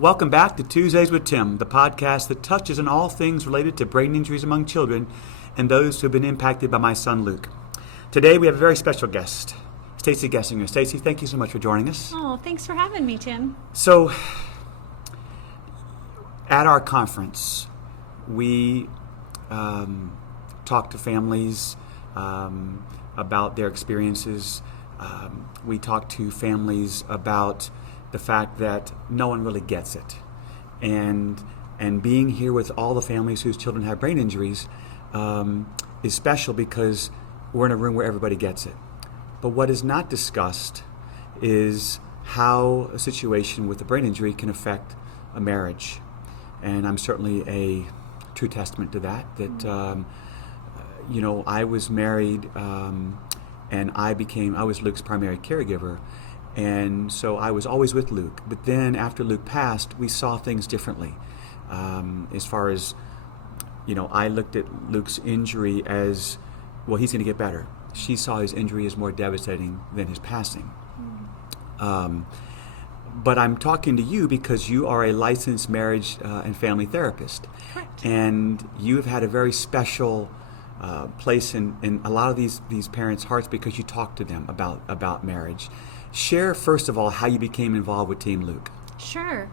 Welcome back to Tuesdays with Tim, the podcast that touches on all things related to brain injuries among children and those who have been impacted by my son Luke. Today we have a very special guest, Stacey Gessinger. Stacey, thank you so much for joining us. Oh, thanks for having me, Tim. So, at our conference, we talked to families about their experiences. We talked to families about the fact that no one really gets it. And being here with all the families whose children have brain injuries is special because we're in a room where everybody gets it. But what is not discussed is how a situation with a brain injury can affect a marriage. And I'm certainly a true testament to that, I was married and I was Luke's primary caregiver. And so I was always with Luke. But then after Luke passed, we saw things differently. As far as, I looked at Luke's injury as, well, he's going to get better. She saw his injury as more devastating than his passing. But I'm talking to you because you are a licensed marriage and family therapist. Correct. And you have had a very special place in a lot of these parents' hearts because you talk to them about marriage. Share, first of all, how you became involved with Team Luke. Sure.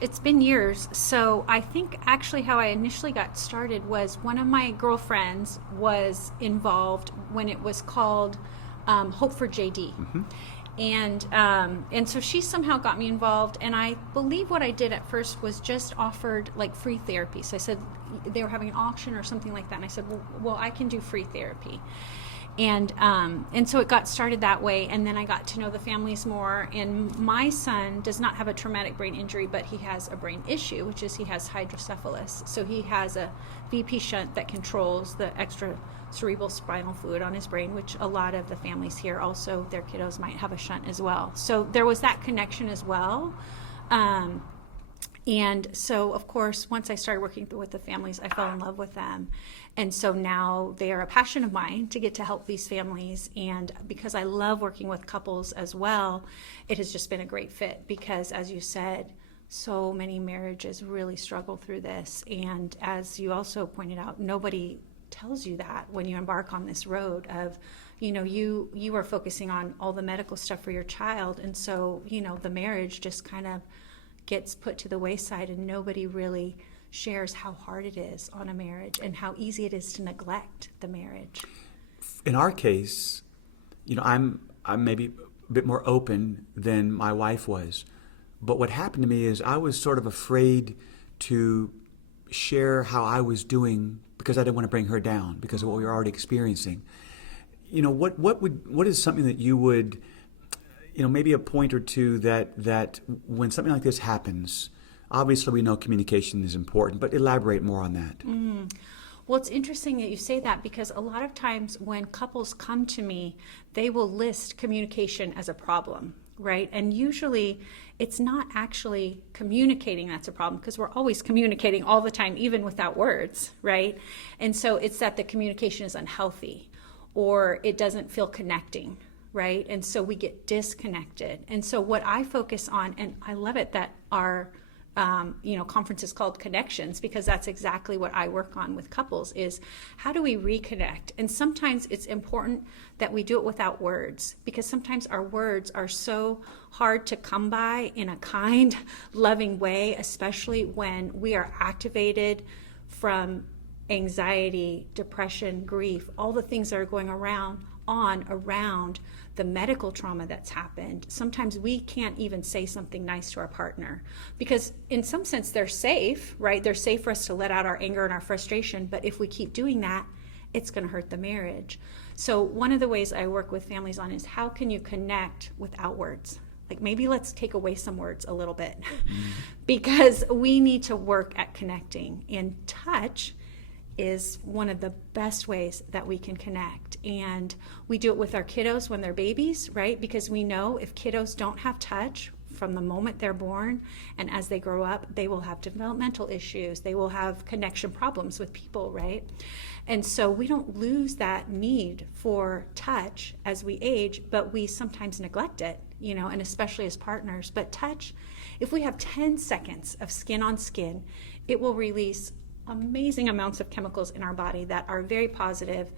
It's been years. So I think actually how I initially got started was one of my girlfriends was involved when it was called Hope for JD. Mm-hmm. And so she somehow got me involved, and I believe what I did at first was just offered like free therapy. So I said they were having an auction or something like that, and I said, well, I can do free therapy. And so it got started that way, and then I got to know the families more. And my son does not have a traumatic brain injury, but he has a brain issue, which is he has hydrocephalus. So he has a VP shunt that controls the extra cerebral spinal fluid on his brain, which a lot of the families here also, their kiddos might have a shunt as well. So there was that connection as well. And so, of course, once I started working with the families, I fell in love with them. And so now they are a passion of mine to get to help these families. And because I love working with couples as well, it has just been a great fit because, as you said, so many marriages really struggle through this. And as you also pointed out, nobody tells you that when you embark on this road of, you are focusing on all the medical stuff for your child. And so, the marriage just kind of gets put to the wayside, and nobody really shares how hard it is on a marriage and how easy it is to neglect the marriage. In our case, I'm maybe a bit more open than my wife was. But what happened to me is I was sort of afraid to share how I was doing because I didn't want to bring her down because of what we were already experiencing. What is something that you would, maybe a point or two that when something like this happens, obviously we know communication is important, but elaborate more on that. Well, it's interesting that you say that because a lot of times when couples come to me, they will list communication as a problem, right? And usually it's not actually communicating that's a problem because we're always communicating all the time, even without words, right? And so it's that the communication is unhealthy or it doesn't feel connecting, right? And so we get disconnected. And so what I focus on, and I love it that our conference is called Connections because that's exactly what I work on with couples is how do we reconnect? And sometimes it's important that we do it without words because sometimes our words are so hard to come by in a kind, loving way, especially when we are activated from anxiety, depression, grief, all the things that are going around the medical trauma that's happened. Sometimes we can't even say something nice to our partner because in some sense they're safe, right? They're safe for us to let out our anger and our frustration, but if we keep doing that, it's going to hurt the marriage. So one of the ways I work with families on is how can you connect without words? Like maybe let's take away some words a little bit because we need to work at connecting, and touch is one of the best ways that we can connect. And we do it with our kiddos when they're babies, right? Because we know if kiddos don't have touch from the moment they're born, and as they grow up, they will have developmental issues. They will have connection problems with people, right? And so we don't lose that need for touch as we age, but we sometimes neglect it, and especially as partners. But touch, if we have 10 seconds of skin on skin, it will release amazing amounts of chemicals in our body that are very positive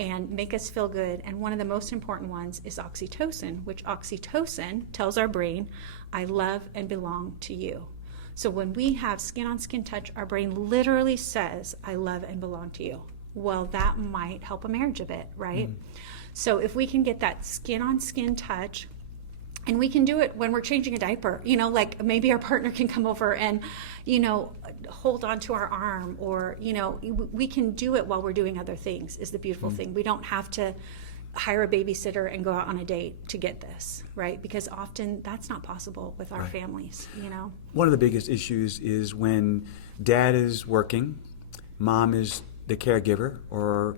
and make us feel good. And one of the most important ones is oxytocin, which oxytocin tells our brain, I love and belong to you. So when we have skin on skin touch, our brain literally says, I love and belong to you. Well, that might help a marriage a bit, right? So if we can get that skin on skin touch, and we can do it when we're changing a diaper, like maybe our partner can come over and, hold on to our arm, or, we can do it while we're doing other things is the beautiful thing. We don't have to hire a babysitter and go out on a date to get this, right? Because often that's not possible with our families, One of the biggest issues is when dad is working, mom is the caregiver, or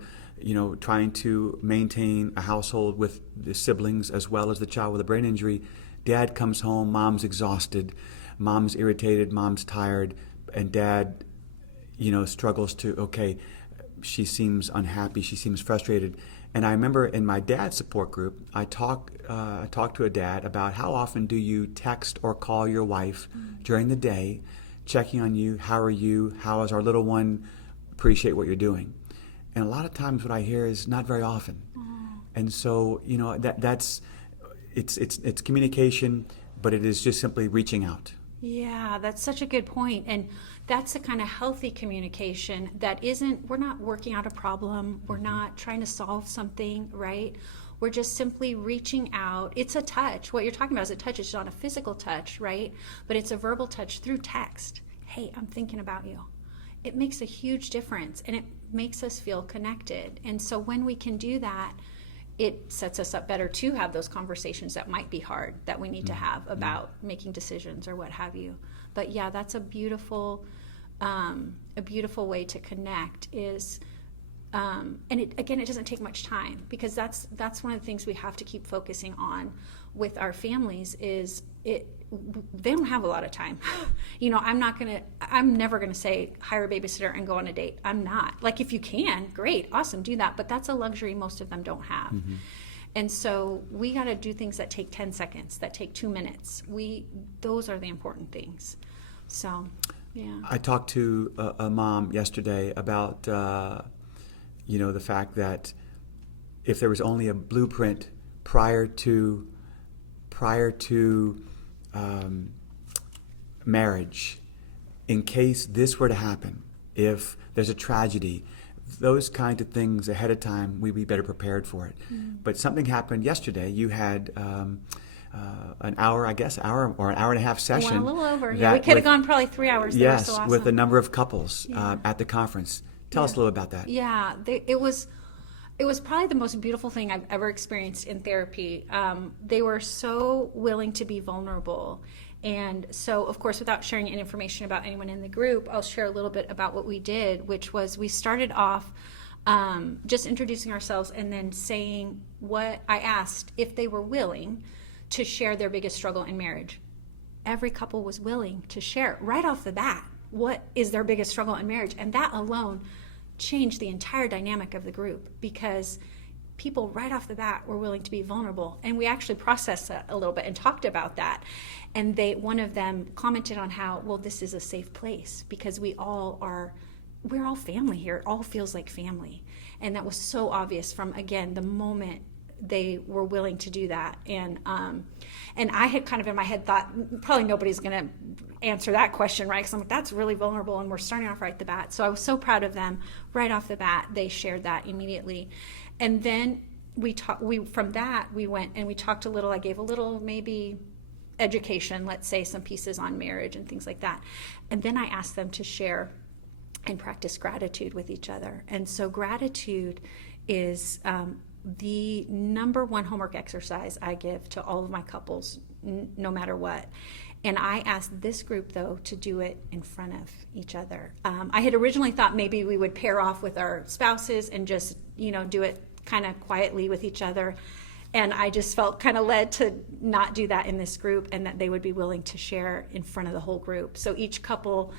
trying to maintain a household with the siblings as well as the child with a brain injury. Dad comes home, mom's exhausted, mom's irritated, mom's tired, and dad, struggles to, okay, she seems unhappy, she seems frustrated. And I remember in my dad's support group, I talked to a dad about how often do you text or call your wife during the day, checking on you, how are you, how is our little one, appreciate what you're doing. And a lot of times what I hear is not very often. And so, that's communication, but it is just simply reaching out. Yeah, that's such a good point. And that's the kind of healthy communication that we're not working out a problem. We're not trying to solve something, right? We're just simply reaching out. It's a touch. What you're talking about is a touch. It's not a physical touch, right? But it's a verbal touch through text. Hey, I'm thinking about you. It makes a huge difference, and it makes us feel connected. And so when we can do that, it sets us up better to have those conversations that might be hard, that we need to have about making decisions or what have you. But yeah, that's a beautiful way to connect is, and it doesn't take much time, because that's one of the things we have to keep focusing on with our families is they don't have a lot of time. I'm never gonna say hire a babysitter and go on a date. I'm not. Like, if you can, great, awesome, do that. But that's a luxury most of them don't have. And so we got to do things that take 10 seconds, that take 2 minutes. Those are the important things. So, yeah. I talked to a mom yesterday about, the fact that if there was only a blueprint prior to marriage, in case this were to happen, if there's a tragedy, those kinds of things ahead of time, we'd be better prepared for it. But something happened yesterday. You had an hour or an hour and a half session. Well, a little over. Yeah, we could have gone probably 3 hours. Yes, so awesome. With a number of couples at the conference. Tell us a little about that. Yeah, it was probably the most beautiful thing I've ever experienced in therapy. They were so willing to be vulnerable. And so, of course, without sharing any information about anyone in the group, I'll share a little bit about what we did, which was we started off just introducing ourselves and then saying what I asked if they were willing to share their biggest struggle in marriage. Every couple was willing to share right off the bat what is their biggest struggle in marriage. And that alone changed the entire dynamic of the group, because people right off the bat were willing to be vulnerable. And we actually processed that a little bit and talked about that. And one of them commented on how, well, this is a safe place because we're all family here. It all feels like family. And that was so obvious from, again, the moment they were willing to do that. And I had kind of in my head thought, probably nobody's going to answer that question, right? Because I'm like, that's really vulnerable, and we're starting off right at the bat. So I was so proud of them. Right off the bat, they shared that immediately. And then from that, we went and we talked a little. I gave a little maybe education, let's say some pieces on marriage and things like that. And then I asked them to share and practice gratitude with each other. And so gratitude is the number one homework exercise I give to all of my couples, no matter what. And I asked this group, though, to do it in front of each other. I had originally thought maybe we would pair off with our spouses and just, do it kind of quietly with each other. And I just felt kind of led to not do that in this group, and that they would be willing to share in front of the whole group. So each couple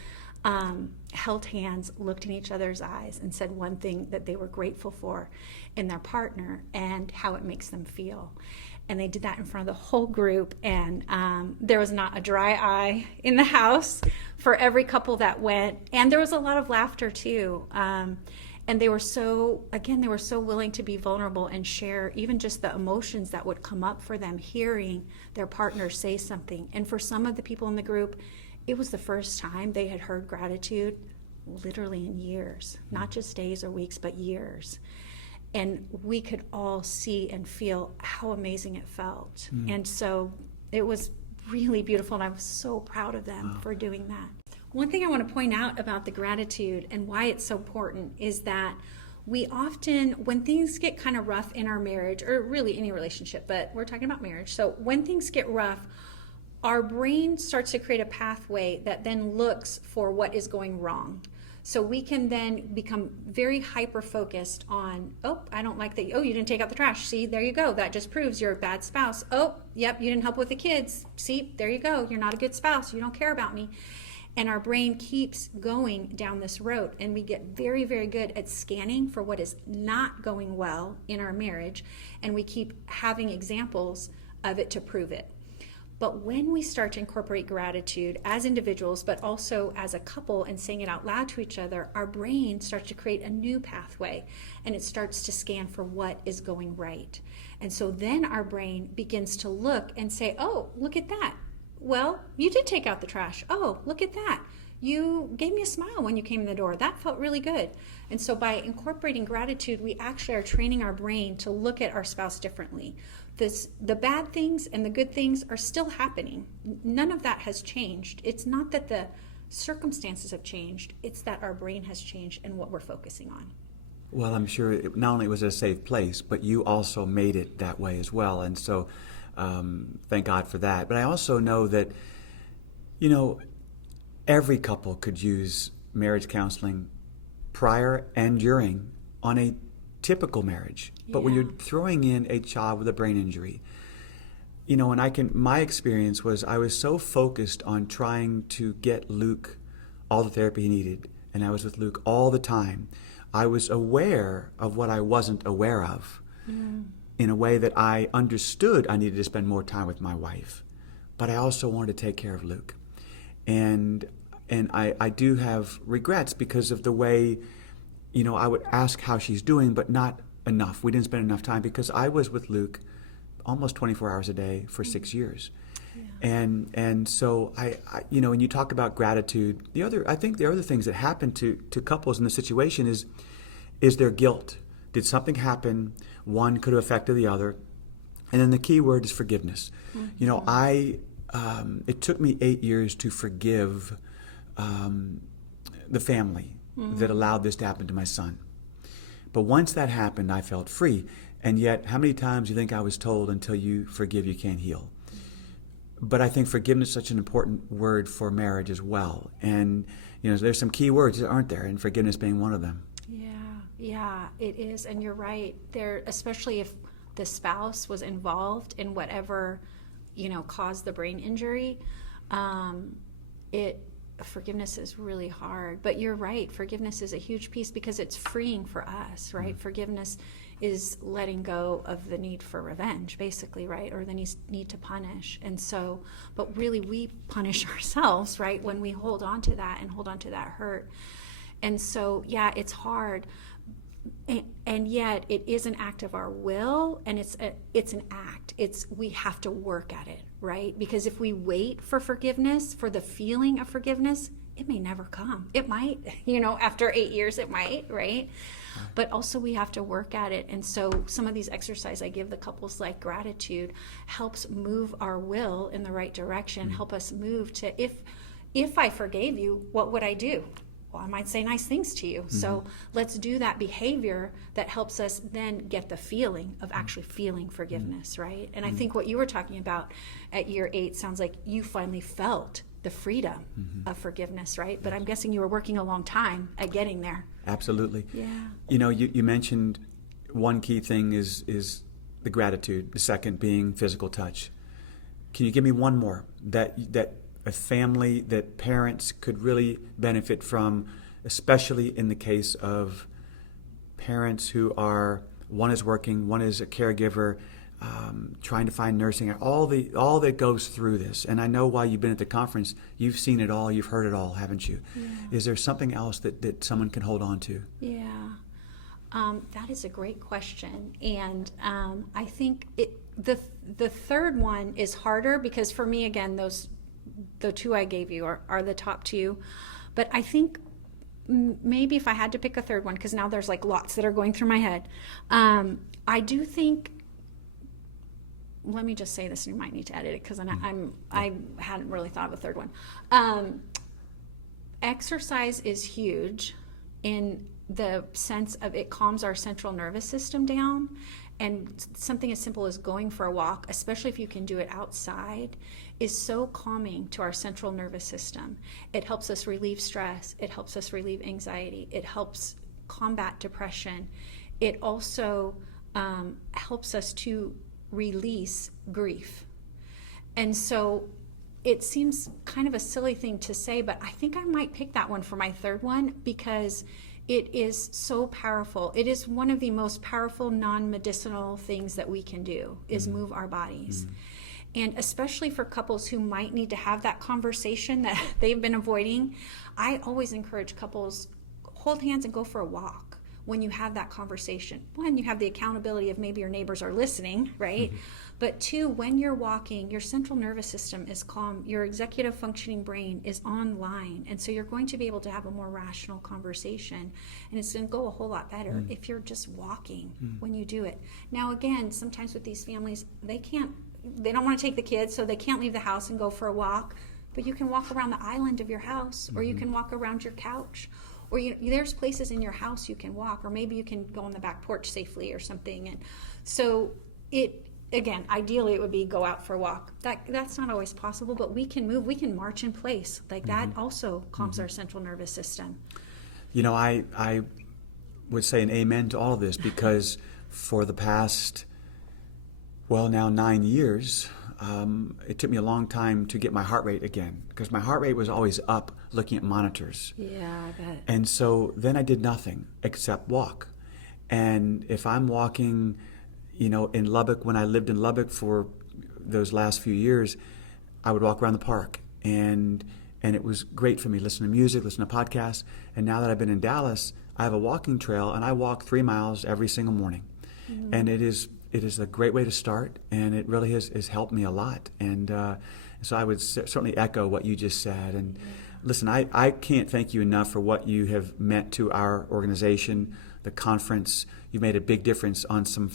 held hands, looked in each other's eyes, and said one thing that they were grateful for in their partner and how it makes them feel. And they did that in front of the whole group, and there was not a dry eye in the house for every couple that went. And there was a lot of laughter too. And they were so willing to be vulnerable and share even just the emotions that would come up for them hearing their partner say something. And for some of the people in the group, it was the first time they had heard gratitude literally in years, not just days or weeks, but years. And we could all see and feel how amazing it felt. And so it was really beautiful, and I was so proud of them for doing that. One thing I want to point out about the gratitude and why it's so important is that we often, when things get kind of rough in our marriage, or really any relationship, but we're talking about marriage. So when things get rough, our brain starts to create a pathway that then looks for what is going wrong. So we can then become very hyper-focused on, oh, I don't like that. Oh, you didn't take out the trash. See, there you go. That just proves you're a bad spouse. Oh, yep, you didn't help with the kids. See, there you go. You're not a good spouse. You don't care about me. And our brain keeps going down this road, and we get very, very good at scanning for what is not going well in our marriage, and we keep having examples of it to prove it. But when we start to incorporate gratitude as individuals, but also as a couple, and saying it out loud to each other, our brain starts to create a new pathway, and it starts to scan for what is going right. And so then our brain begins to look and say, oh, look at that. Well, you did take out the trash. Oh, look at that. You gave me a smile when you came in the door. That felt really good. And so by incorporating gratitude, we actually are training our brain to look at our spouse differently. The bad things and the good things are still happening. None of that has changed. It's not that the circumstances have changed. It's that our brain has changed and what we're focusing on. Well, I'm sure not only was it a safe place, but you also made it that way as well. And so thank God for that. But I also know that, every couple could use marriage counseling prior and during on a typical marriage. But when you're throwing in a child with a brain injury, and my experience was I was so focused on trying to get Luke all the therapy he needed, and I was with Luke all the time. I was aware of what I wasn't aware of in a way that I understood I needed to spend more time with my wife. But I also wanted to take care of Luke. And I do have regrets because of the way, I would ask how she's doing, but not enough. We didn't spend enough time because I was with Luke almost 24 hours a day for 6 years. Yeah. And so I when you talk about gratitude, I think the other things that happen to couples in the situation is their guilt. Did something happen? One could have affected the other. And then the key word is forgiveness. Mm-hmm. It took me 8 years to forgive the family that allowed this to happen to my son. But once that happened, I felt free. And yet, how many times do you think I was told, until you forgive, you can't heal? But I think forgiveness is such an important word for marriage as well. And, there's some key words that aren't there, and forgiveness being one of them. Yeah, it is. And you're right. There, especially if the spouse was involved in whatever, caused the brain injury, forgiveness is really hard. But you're right. Forgiveness is a huge piece because it's freeing for us, right? Mm-hmm. Forgiveness is letting go of the need for revenge, basically, right? Or the need to punish. And so, but really we punish ourselves, right? When we hold on to that and hold on to that hurt. And so, yeah, it's hard. And yet it is an act of our will, and it's an act. We have to work at it, right? Because if we wait for forgiveness, for the feeling of forgiveness, it may never come. It might, after 8 years it might, right? But also we have to work at it. And so some of these exercises I give the couples, like gratitude, helps move our will in the right direction, help us move to, if I forgave you, what would I do? Well, I might say nice things to you. Mm-hmm. So let's do that behavior that helps us then get the feeling of actually feeling forgiveness, right? And I think what you were talking about at year 8 sounds like you finally felt the freedom of forgiveness, right? But I'm guessing you were working a long time at getting there. Absolutely. Yeah. You mentioned one key thing is the gratitude. The second being physical touch. Can you give me one more that a family, that parents could really benefit from, especially in the case of parents who are, one is working, one is a caregiver, trying to find nursing, all that goes through this. And I know while you've been at the conference, you've seen it all, you've heard it all, haven't you? Yeah. Is there something else that someone can hold on to? Yeah, that is a great question. And I think the third one is harder because for me, again, the two I gave you are the top two. But I think maybe if I had to pick a third one, because now there's like lots that are going through my head, I do think, let me just say this, and you might need to edit it because I hadn't really thought of a third one. Exercise is huge in the sense of it calms our central nervous system down, and something as simple as going for a walk, especially if you can do it outside, is so calming to our central nervous system. It helps us relieve stress. It helps us relieve anxiety. It helps combat depression. It also helps us to release grief. And so it seems kind of a silly thing to say, but I think I might pick that one for my third one because it is so powerful. It is one of the most powerful non-medicinal things that we can do is move our bodies. And especially for couples who might need to have that conversation that they've been avoiding, I always encourage couples, hold hands and go for a walk when you have that conversation. One, you have the accountability of maybe your neighbors are listening, right? But two, when you're walking, your central nervous system is calm, your executive functioning brain is online, and so you're going to be able to have a more rational conversation, and it's going to go a whole lot better if you're just walking when you do it. Now again, sometimes with these families, they don't want to take the kids, so they can't leave the house and go for a walk, but you can walk around the island of your house, or you can walk around your couch, or there's places in your house you can walk, or maybe you can go on the back porch safely or something. And so again, ideally it would be go out for a walk. That's not always possible, but we can move, we can march in place. Like that also calms our central nervous system. You know, I would say an amen to all of this because for the past, now 9 years, it took me a long time to get my heart rate again because my heart rate was always up looking at monitors. Yeah, I bet. And so then I did nothing except walk. And if I'm walking, in Lubbock, when I lived in Lubbock for those last few years, I would walk around the park. And it was great for me, listen to music, listen to podcasts. And now that I've been in Dallas, I have a walking trail and I walk 3 miles every single morning. And it is a great way to start, and it really has helped me a lot. And so I would certainly echo what you just said. And listen, I can't thank you enough for what you have meant to our organization, the conference. You've made a big difference on some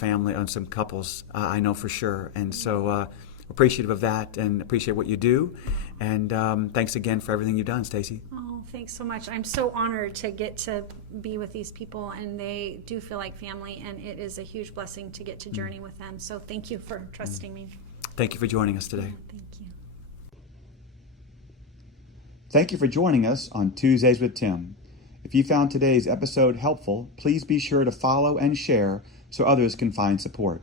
couples, I know for sure. And so appreciative of that and appreciate what you do. And thanks again for everything you've done, Stacey. Oh, thanks so much. I'm so honored to get to be with these people, and they do feel like family, and it is a huge blessing to get to journey with them. So thank you for trusting me. Thank you for joining us today. Thank you. Thank you for joining us on Tuesdays with Tim. If you found today's episode helpful, please be sure to follow and share so others can find support.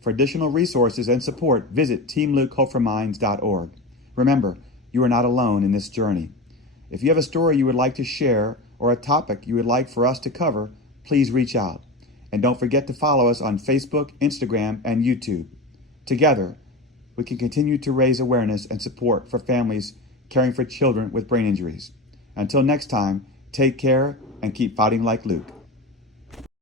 For additional resources and support, visit teamlukehopeforminds.org. Remember, you are not alone in this journey. If you have a story you would like to share or a topic you would like for us to cover, please reach out. And don't forget to follow us on Facebook, Instagram, and YouTube. Together, we can continue to raise awareness and support for families caring for children with brain injuries. Until next time, take care and keep fighting like Luke.